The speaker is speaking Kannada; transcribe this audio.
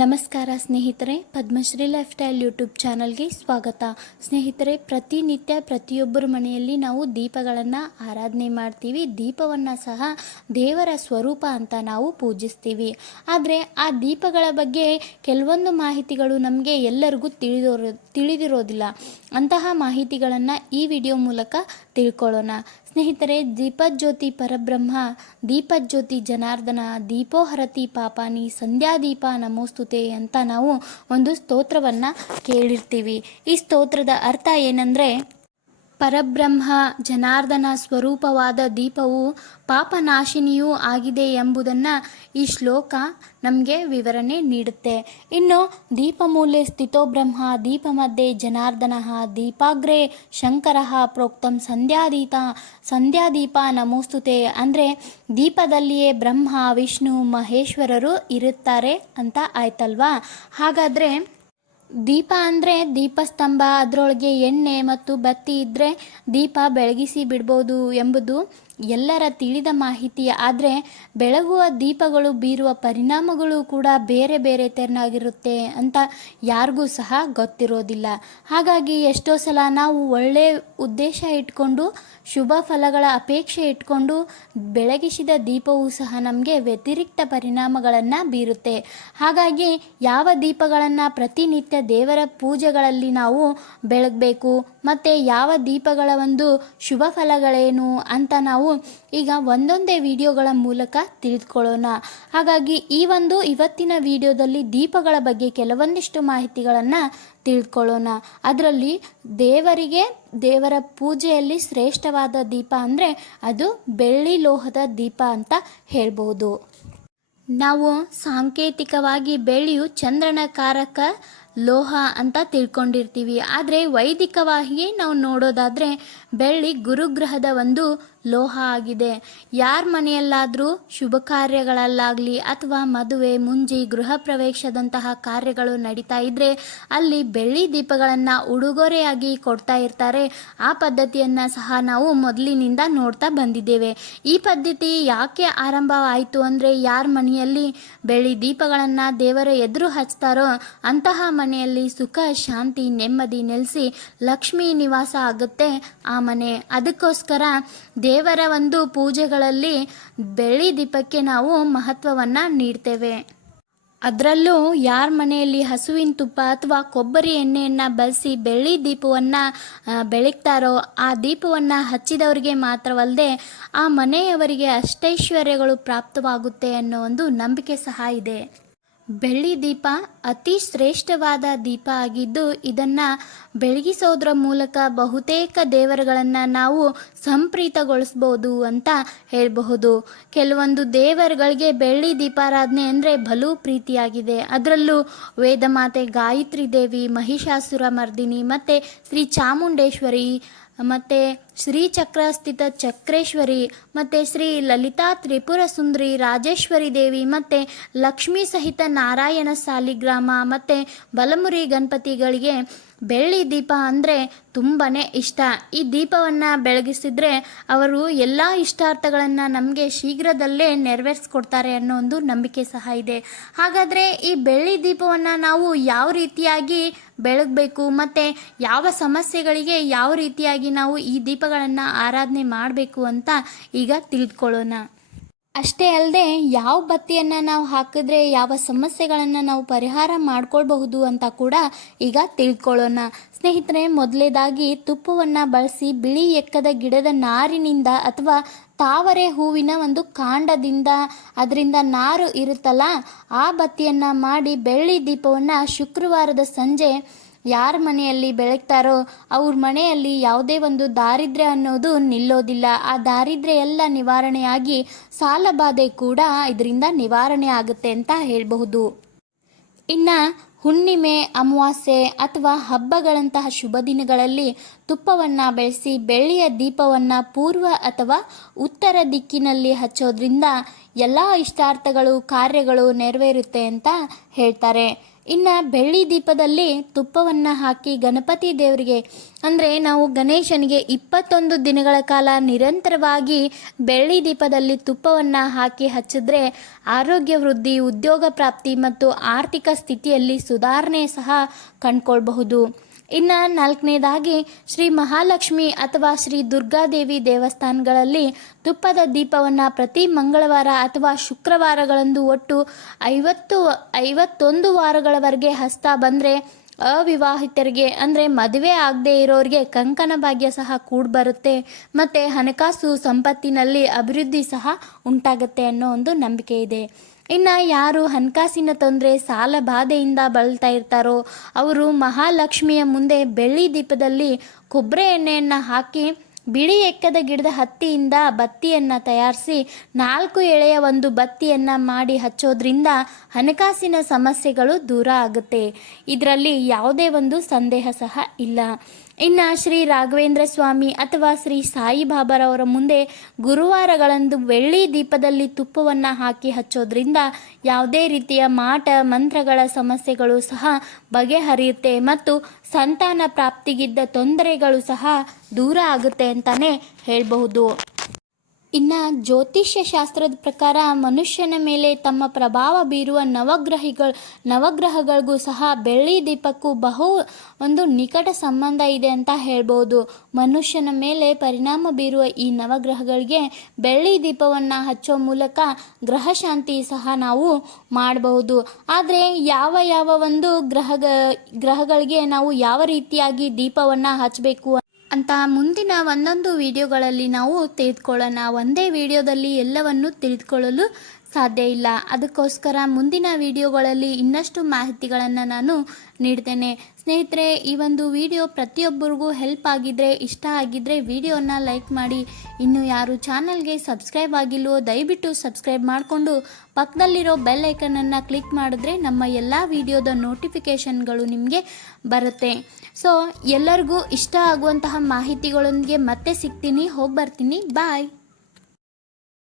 ನಮಸ್ಕಾರ ಸ್ನೇಹಿತರೆ, ಪದ್ಮಶ್ರೀ ಲೈಫ್ ಸ್ಟೈಲ್ ಯೂಟ್ಯೂಬ್ ಚಾನಲ್ಗೆ ಸ್ವಾಗತ. ಸ್ನೇಹಿತರೆ, ಪ್ರತಿನಿತ್ಯ ಪ್ರತಿಯೊಬ್ಬರ ಮನೆಯಲ್ಲಿ ನಾವು ದೀಪಗಳನ್ನು ಆರಾಧನೆ ಮಾಡ್ತೀವಿ. ದೀಪವನ್ನು ಸಹ ದೇವರ ಸ್ವರೂಪ ಅಂತ ನಾವು ಪೂಜಿಸ್ತೀವಿ. ಆದರೆ ಆ ದೀಪಗಳ ಬಗ್ಗೆ ಕೆಲವೊಂದು ಮಾಹಿತಿಗಳು ನಮಗೆ ಎಲ್ಲರಿಗೂ ತಿಳಿದಿರೋದಿಲ್ಲ. ಅಂತಹ ಮಾಹಿತಿಗಳನ್ನು ಈ ವಿಡಿಯೋ ಮೂಲಕ ತಿಳ್ಕೊಳ್ಳೋಣ. ಸ್ನೇಹಿತರೆ, ದೀಪಜ್ಯೋತಿ ಪರಬ್ರಹ್ಮ, ದೀಪಜ್ಯೋತಿ ಜನಾರ್ದನ, ದೀಪೋಹರತಿ ಪಾಪಾನಿ, ಸಂಧ್ಯಾದೀಪ ನಮೋಸ್ತುತೆ ಅಂತ ನಾವು ಒಂದು ಸ್ತೋತ್ರವನ್ನು ಕೇಳಿರ್ತೀವಿ. ಈ ಸ್ತೋತ್ರದ ಅರ್ಥ ಏನಂದರೆ, ಪರಬ್ರಹ್ಮ ಜನಾರ್ದನ ಸ್ವರೂಪವಾದ ದೀಪವು ಪಾಪನಾಶಿನಿಯೂ ಆಗಿದೆ ಎಂಬುದನ್ನು ಈ ಶ್ಲೋಕ ನಮಗೆ ವಿವರಣೆ ನೀಡುತ್ತೆ. ಇನ್ನು ದೀಪಮೂಲೆ ಸ್ಥಿತೋ ಬ್ರಹ್ಮ, ದೀಪಮಧ್ಯೆ ಜನಾರ್ದನಃ, ದೀಪಾಗ್ರೆ ಶಂಕರಃ ಪ್ರೋಕ್ತಂ ಸಂಧ್ಯಾದೀಪ ನಮೋಸ್ತುತೆ. ಅಂದರೆ ದೀಪದಲ್ಲಿಯೇ ಬ್ರಹ್ಮ, ವಿಷ್ಣು, ಮಹೇಶ್ವರರು ಇರುತ್ತಾರೆ ಅಂತ ಆಯ್ತಲ್ವಾ. ಹಾಗಾದರೆ ದೀಪ ಅಂದರೆ ದೀಪಸ್ತಂಭ, ಅದರೊಳಗೆ ಎಣ್ಣೆ ಮತ್ತು ಬತ್ತಿ ಇದ್ದರೆ ದೀಪ ಬೆಳಗಿಸಿ ಬಿಡ್ಬೋದು ಎಂಬುದು ಎಲ್ಲರ ತಿಳಿದ ಮಾಹಿತಿ. ಆದರೆ ಬೆಳಗುವ ದೀಪಗಳು ಬೀರುವ ಪರಿಣಾಮಗಳು ಕೂಡ ಬೇರೆ ಬೇರೆ ತೆರನಾಗಿರುತ್ತೆ ಅಂತ ಯಾರಿಗೂ ಸಹ ಗೊತ್ತಿರೋದಿಲ್ಲ. ಹಾಗಾಗಿ ಎಷ್ಟೋ ಸಲ ನಾವು ಒಳ್ಳೆಯ ಉದ್ದೇಶ ಇಟ್ಕೊಂಡು, ಶುಭ ಫಲಗಳ ಅಪೇಕ್ಷೆ ಇಟ್ಕೊಂಡು ಬೆಳಗಿಸಿದ ದೀಪವೂ ಸಹ ನಮಗೆ ವ್ಯತಿರಿಕ್ತ ಪರಿಣಾಮಗಳನ್ನು ಬೀರುತ್ತೆ. ಹಾಗಾಗಿ ಯಾವ ದೀಪಗಳನ್ನು ಪ್ರತಿನಿತ್ಯ ದೇವರ ಪೂಜೆಗಳಲ್ಲಿ ನಾವು ಬೆಳಗಬೇಕು ಮತ್ತು ಯಾವ ದೀಪಗಳ ಒಂದು ಶುಭ ಫಲಗಳೇನು ಅಂತ ನಾವು ಈಗ ಒಂದೊಂದೇ ವಿಡಿಯೋಗಳ ಮೂಲಕ ತಿಳಿದುಕೊಳ್ಳೋಣ. ಹಾಗಾಗಿ ಇವತ್ತಿನ ವಿಡಿಯೋದಲ್ಲಿ ದೀಪಗಳ ಬಗ್ಗೆ ಕೆಲವೊಂದಿಷ್ಟು ಮಾಹಿತಿಗಳನ್ನು ತಿಳ್ಕೊಳ್ಳೋಣ. ಅದರಲ್ಲಿ ದೇವರ ಪೂಜೆಯಲ್ಲಿ ಶ್ರೇಷ್ಠವಾದ ದೀಪ ಅಂದರೆ ಅದು ಬೆಳ್ಳಿ ಲೋಹದ ದೀಪ ಅಂತ ಹೇಳ್ಬೋದು. ನಾವು ಸಾಂಕೇತಿಕವಾಗಿ ಬೆಳ್ಳಿಯು ಚಂದ್ರನ ಕಾರಕ ಲೋಹ ಅಂತ ತಿಳ್ಕೊಂಡಿರ್ತೀವಿ. ಆದರೆ ವೈದಿಕವಾಗಿ ನಾವು ನೋಡೋದಾದರೆ ಬೆಳ್ಳಿ ಗುರುಗ್ರಹದ ಒಂದು ಲೋಹ ಆಗಿದೆ. ಯಾರ ಮನೆಯಲ್ಲಾದರೂ ಶುಭ ಕಾರ್ಯಗಳಲ್ಲಾಗಲಿ ಅಥವಾ ಮದುವೆ, ಮುಂಜಿ, ಗೃಹ ಪ್ರವೇಶದಂತಹ ಕಾರ್ಯಗಳು ನಡೀತಾ ಇದ್ದರೆ ಅಲ್ಲಿ ಬೆಳ್ಳಿ ದೀಪಗಳನ್ನು ಉಡುಗೊರೆಯಾಗಿ ಕೊಡ್ತಾ ಇರ್ತಾರೆ. ಆ ಪದ್ಧತಿಯನ್ನು ಸಹ ನಾವು ಮೊದಲಿನಿಂದ ನೋಡ್ತಾ ಬಂದಿದ್ದೇವೆ. ಈ ಪದ್ಧತಿ ಯಾಕೆ ಆರಂಭವಾಯಿತು ಅಂದರೆ, ಯಾರ ಮನೆಯಲ್ಲಿ ಬೆಳ್ಳಿ ದೀಪಗಳನ್ನು ದೇವರ ಎದುರು ಹಚ್ತಾರೋ ಅಂತಹ ಮನೆಯಲ್ಲಿ ಸುಖ, ಶಾಂತಿ, ನೆಮ್ಮದಿ ನೆಲೆಸಿ ಲಕ್ಷ್ಮೀ ನಿವಾಸ ಆಗುತ್ತೆ ಆ ಮನೆ. ಅದಕ್ಕೋಸ್ಕರ ದೇವರ ಒಂದು ಪೂಜೆಗಳಲ್ಲಿ ಬೆಳ್ಳಿ ದೀಪಕ್ಕೆ ನಾವು ಮಹತ್ವವನ್ನು ನೀಡ್ತೇವೆ. ಅದರಲ್ಲೂ ಯಾರ ಮನೆಯಲ್ಲಿ ಹಸುವಿನ ತುಪ್ಪ ಅಥವಾ ಕೊಬ್ಬರಿ ಎಣ್ಣೆಯನ್ನು ಬಳಸಿ ಬೆಳ್ಳಿ ದೀಪವನ್ನು ಬೆಳಗ್ತಾರೋ ಆ ದೀಪವನ್ನು ಹಚ್ಚಿದವರಿಗೆ ಮಾತ್ರವಲ್ಲದೆ ಆ ಮನೆಯವರಿಗೆ ಅಷ್ಟೈಶ್ವರ್ಯಗಳು ಪ್ರಾಪ್ತವಾಗುತ್ತೆ ಅನ್ನೋ ಒಂದು ನಂಬಿಕೆ ಸಹ ಇದೆ. ಬೆಳ್ಳಿ ದೀಪ ಅತಿ ಶ್ರೇಷ್ಠವಾದ ದೀಪ ಆಗಿದ್ದು ಇದನ್ನು ಬೆಳಗಿಸೋದ್ರ ಮೂಲಕ ಬಹುತೇಕ ದೇವರುಗಳನ್ನು ನಾವು ಸಂಪ್ರೀತಗೊಳಿಸ್ಬೋದು ಅಂತ ಹೇಳಬಹುದು. ಕೆಲವೊಂದು ದೇವರುಗಳಿಗೆ ಬೆಳ್ಳಿ ದೀಪಾರಾಧನೆ ಅಂದರೆ ಬಲು ಪ್ರೀತಿಯಾಗಿದೆ. ಅದರಲ್ಲೂ ವೇದಮಾತೆ ಗಾಯತ್ರಿ ದೇವಿ, ಮಹಿಷಾಸುರ ಮರ್ದಿನಿ ಮತ್ತು ಶ್ರೀ ಚಾಮುಂಡೇಶ್ವರಿ ಮತ್ತು ಶ್ರೀ ಚಕ್ರಸ್ಥಿತ ಚಕ್ರೇಶ್ವರಿ ಮತ್ತು ಶ್ರೀ ಲಲಿತಾ ತ್ರಿಪುರ ಸುಂದರಿ ರಾಜೇಶ್ವರಿ ದೇವಿ ಮತ್ತು ಲಕ್ಷ್ಮೀ ಸಹಿತ ನಾರಾಯಣ ಸಾಲಿಗ್ರಾಮ ಮತ್ತು ಬಲಮುರಿ ಗಣಪತಿಗಳಿಗೆ ಬೆಳ್ಳಿ ದೀಪ ಅಂದರೆ ತುಂಬಾ ಇಷ್ಟ. ಈ ದೀಪವನ್ನು ಬೆಳಗಿಸಿದ್ರೆ ಅವರು ಎಲ್ಲ ಇಷ್ಟಾರ್ಥಗಳನ್ನು ನಮಗೆ ಶೀಘ್ರದಲ್ಲೇ ನೆರವೇರಿಸ್ಕೊಡ್ತಾರೆ ಅನ್ನೋ ಒಂದು ನಂಬಿಕೆ ಸಹ ಇದೆ. ಹಾಗಾದರೆ ಈ ಬೆಳ್ಳಿ ದೀಪವನ್ನು ನಾವು ಯಾವ ರೀತಿಯಾಗಿ ಬೆಳಗಬೇಕು ಮತ್ತು ಯಾವ ಸಮಸ್ಯೆಗಳಿಗೆ ಯಾವ ರೀತಿಯಾಗಿ ನಾವು ಈ ದೀಪಗಳನ್ನು ಆರಾಧನೆ ಮಾಡಬೇಕು ಅಂತ ಈಗ ತಿಳಿದುಕೊಳ್ಳೋಣ. ಅಷ್ಟೇ ಅಲ್ಲದೆ ಯಾವ ಬತ್ತಿಯನ್ನು ನಾವು ಹಾಕಿದ್ರೆ ಯಾವ ಸಮಸ್ಯೆಗಳನ್ನು ನಾವು ಪರಿಹಾರ ಮಾಡ್ಕೊಳ್ಬಹುದು ಅಂತ ಕೂಡ ಈಗ ತಿಳ್ಕೊಳ್ಳೋಣ. ಸ್ನೇಹಿತರೆ, ಮೊದಲೇದಾಗಿ ತುಪ್ಪವನ್ನು ಬಳಸಿ ಬಿಳಿ ಎಕ್ಕದ ಗಿಡದ ನಾರಿನಿಂದ ಅಥವಾ ತಾವರೆ ಹೂವಿನ ಒಂದು ಕಾಂಡದಿಂದ ಅದರಿಂದ ನಾರು ಇರುತ್ತಲ್ಲ ಆ ಬತ್ತಿಯನ್ನು ಮಾಡಿ ಬೆಳ್ಳಿ ದೀಪವನ್ನು ಶುಕ್ರವಾರದ ಸಂಜೆ ಯಾರ ಮನೆಯಲ್ಲಿ ಬೆಳಗ್ತಾರೋ ಅವ್ರ ಮನೆಯಲ್ಲಿ ಯಾವುದೇ ಒಂದು ದಾರಿದ್ರ್ಯ ಅನ್ನೋದು ನಿಲ್ಲೋದಿಲ್ಲ. ಆ ದಾರಿದ್ರ್ಯ ಎಲ್ಲ ನಿವಾರಣೆಯಾಗಿ ಸಾಲಬಾಧೆ ಕೂಡ ಇದರಿಂದ ನಿವಾರಣೆ ಆಗುತ್ತೆ ಅಂತ ಹೇಳಬಹುದು. ಇನ್ನು ಹುಣ್ಣಿಮೆ, ಅಮಾವಾಸ್ಯೆ ಅಥವಾ ಹಬ್ಬಗಳಂತಹ ಶುಭ ದಿನಗಳಲ್ಲಿ ತುಪ್ಪವನ್ನು ಬೆಳೆಸಿ ಬೆಳ್ಳಿಯ ದೀಪವನ್ನು ಪೂರ್ವ ಅಥವಾ ಉತ್ತರ ದಿಕ್ಕಿನಲ್ಲಿ ಹಚ್ಚೋದ್ರಿಂದ ಎಲ್ಲ ಇಷ್ಟಾರ್ಥಗಳು, ಕಾರ್ಯಗಳು ನೆರವೇರುತ್ತೆ ಅಂತ ಹೇಳ್ತಾರೆ. ಇನ್ನು ಬೆಳ್ಳಿ ದೀಪದಲ್ಲಿ ತುಪ್ಪವನ್ನು ಹಾಕಿ ಗಣಪತಿ ದೇವರಿಗೆ ಅಂದರೆ ನಾವು ಗಣೇಶನಿಗೆ 21 ದಿನಗಳ ಕಾಲ ನಿರಂತರವಾಗಿ ಬೆಳ್ಳಿ ದೀಪದಲ್ಲಿ ತುಪ್ಪವನ್ನು ಹಾಕಿ ಹಚ್ಚಿದ್ರೆ ಆರೋಗ್ಯ ವೃದ್ಧಿ, ಉದ್ಯೋಗ ಪ್ರಾಪ್ತಿ ಮತ್ತು ಆರ್ಥಿಕ ಸ್ಥಿತಿಯಲ್ಲಿ ಸುಧಾರಣೆ ಸಹ ಕಂಡುಕೊಳ್ಬಹುದು. ಇನ್ನು 4ನೇದಾಗಿ ಶ್ರೀ ಮಹಾಲಕ್ಷ್ಮಿ ಅಥವಾ ಶ್ರೀ ದುರ್ಗಾದೇವಿ ದೇವಸ್ಥಾನಗಳಲ್ಲಿ ತುಪ್ಪದ ದೀಪವನ್ನು ಪ್ರತಿ ಮಂಗಳವಾರ ಅಥವಾ ಶುಕ್ರವಾರಗಳಂದು ಒಟ್ಟು 51 ವಾರಗಳವರೆಗೆ ಹಚ್ತಾ ಬಂದರೆ ಅವಿವಾಹಿತರಿಗೆ ಅಂದರೆ ಮದುವೆ ಆಗದೆ ಇರೋರಿಗೆ ಕಂಕಣ ಭಾಗ್ಯ ಸಹ ಕೂಡಿಬರುತ್ತೆ ಮತ್ತು ಹಣಕಾಸು ಸಂಪತ್ತಿನಲ್ಲಿ ಅಭಿವೃದ್ಧಿ ಸಹ ಉಂಟಾಗುತ್ತೆ ಅನ್ನೋ ಒಂದು ನಂಬಿಕೆ ಇದೆ. ಇನ್ನು ಯಾರು ಹಣಕಾಸಿನ ತೊಂದರೆ, ಸಾಲ ಬಾಧೆಯಿಂದ ಬಳಲ್ತಾ ಇರ್ತಾರೋ ಅವರು ಮಹಾಲಕ್ಷ್ಮಿಯ ಮುಂದೆ ಬೆಳ್ಳಿ ದೀಪದಲ್ಲಿ ಕೊಬ್ಬರಿ ಎಣ್ಣೆಯನ್ನು ಹಾಕಿ ಬಿಳಿ ಎಕ್ಕದ ಗಿಡದ ಹತ್ತಿಯಿಂದ ಬತ್ತಿಯನ್ನು ತಯಾರಿಸಿ 4 ಎಳೆಯ ಒಂದು ಬತ್ತಿಯನ್ನು ಮಾಡಿ ಹಚ್ಚೋದ್ರಿಂದ ಹಣಕಾಸಿನ ಸಮಸ್ಯೆಗಳು ದೂರ ಆಗುತ್ತೆ. ಇದರಲ್ಲಿ ಯಾವುದೇ ಒಂದು ಸಂದೇಹ ಸಹ ಇಲ್ಲ. ಇನ್ನು ಶ್ರೀ ರಾಘವೇಂದ್ರ ಸ್ವಾಮಿ ಅಥವಾ ಶ್ರೀ ಸಾಯಿಬಾಬಾರವರ ಮುಂದೆ ಗುರುವಾರಗಳಂದು ಬೆಳ್ಳಿ ದೀಪದಲ್ಲಿ ತುಪ್ಪವನ್ನು ಹಾಕಿ ಹಚ್ಚೋದ್ರಿಂದ ಯಾವುದೇ ರೀತಿಯ ಮಾಟ ಮಂತ್ರಗಳ ಸಮಸ್ಯೆಗಳು ಸಹ ಬಗೆಹರಿಯುತ್ತೆ ಮತ್ತು ಸಂತಾನ ಪ್ರಾಪ್ತಿಗಿದ್ದ ತೊಂದರೆಗಳು ಸಹ ದೂರ ಆಗುತ್ತೆ ಅಂತಲೇ ಹೇಳಬಹುದು. ಇನ್ನು ಜ್ಯೋತಿಷ್ಯ ಶಾಸ್ತ್ರದ ಪ್ರಕಾರ ಮನುಷ್ಯನ ಮೇಲೆ ತಮ್ಮ ಪ್ರಭಾವ ಬೀರುವ ನವಗ್ರಹಗಳಿಗೂ ಸಹ ಬೆಳ್ಳಿ ದೀಪಕ್ಕೂ ಒಂದು ನಿಕಟ ಸಂಬಂಧ ಇದೆ ಅಂತ ಹೇಳ್ಬೋದು. ಮನುಷ್ಯನ ಮೇಲೆ ಪರಿಣಾಮ ಬೀರುವ ಈ ನವಗ್ರಹಗಳಿಗೆ ಬೆಳ್ಳಿ ದೀಪವನ್ನು ಹಚ್ಚೋ ಮೂಲಕ ಗ್ರಹ ಶಾಂತಿ ಸಹ ನಾವು ಮಾಡಬಹುದು. ಆದರೆ ಯಾವ ಒಂದು ಗ್ರಹಗಳಿಗೆ ನಾವು ಯಾವ ರೀತಿಯಾಗಿ ದೀಪವನ್ನು ಹಚ್ಚಬೇಕು ಅಂತ ಮುಂದಿನ ಒಂದೊಂದು ವಿಡಿಯೋಗಳಲ್ಲಿ ನಾವು ತಿಳಿದುಕೊಳ್ಳೋಣ. ಒಂದೇ ವಿಡಿಯೋದಲ್ಲಿ ಎಲ್ಲವನ್ನು ತಿಳಿದುಕೊಳ್ಳಲು ಸಾಧ್ಯ ಇಲ್ಲ. ಅದಕ್ಕೋಸ್ಕರ ಮುಂದಿನ ವಿಡಿಯೋಗಳಲ್ಲಿ ಇನ್ನಷ್ಟು ಮಾಹಿತಿಗಳನ್ನು ನಾನು ನೀಡ್ತೇನೆ. ಸ್ನೇಹಿತರೆ, ಈ ಒಂದು ವಿಡಿಯೋ ಪ್ರತಿಯೊಬ್ಬರಿಗೂ ಹೆಲ್ಪ್ ಆಗಿದ್ದರೆ, ಇಷ್ಟ ಆಗಿದ್ದರೆ ವಿಡಿಯೋನ ಲೈಕ್ ಮಾಡಿ. ಇನ್ನು ಯಾರು ಚಾನಲ್ಗೆ ಸಬ್ಸ್ಕ್ರೈಬ್ ಆಗಿಲ್ವೋ ದಯವಿಟ್ಟು ಸಬ್ಸ್ಕ್ರೈಬ್ ಮಾಡಿಕೊಂಡು ಪಕ್ಕದಲ್ಲಿರೋ ಬೆಲ್ ಐಕನನ್ನು ಕ್ಲಿಕ್ ಮಾಡಿದ್ರೆ ನಮ್ಮ ಎಲ್ಲ ವಿಡಿಯೋದ ನೋಟಿಫಿಕೇಷನ್ಗಳು ನಿಮಗೆ ಬರುತ್ತೆ. ಸೊ ಎಲ್ಲರಿಗೂ ಇಷ್ಟ ಆಗುವಂತಹ ಮಾಹಿತಿಗಳೊಂದಿಗೆ ಮತ್ತೆ ಸಿಗ್ತೀನಿ. ಹೋಗಿ ಬರ್ತೀನಿ. ಬಾಯ್.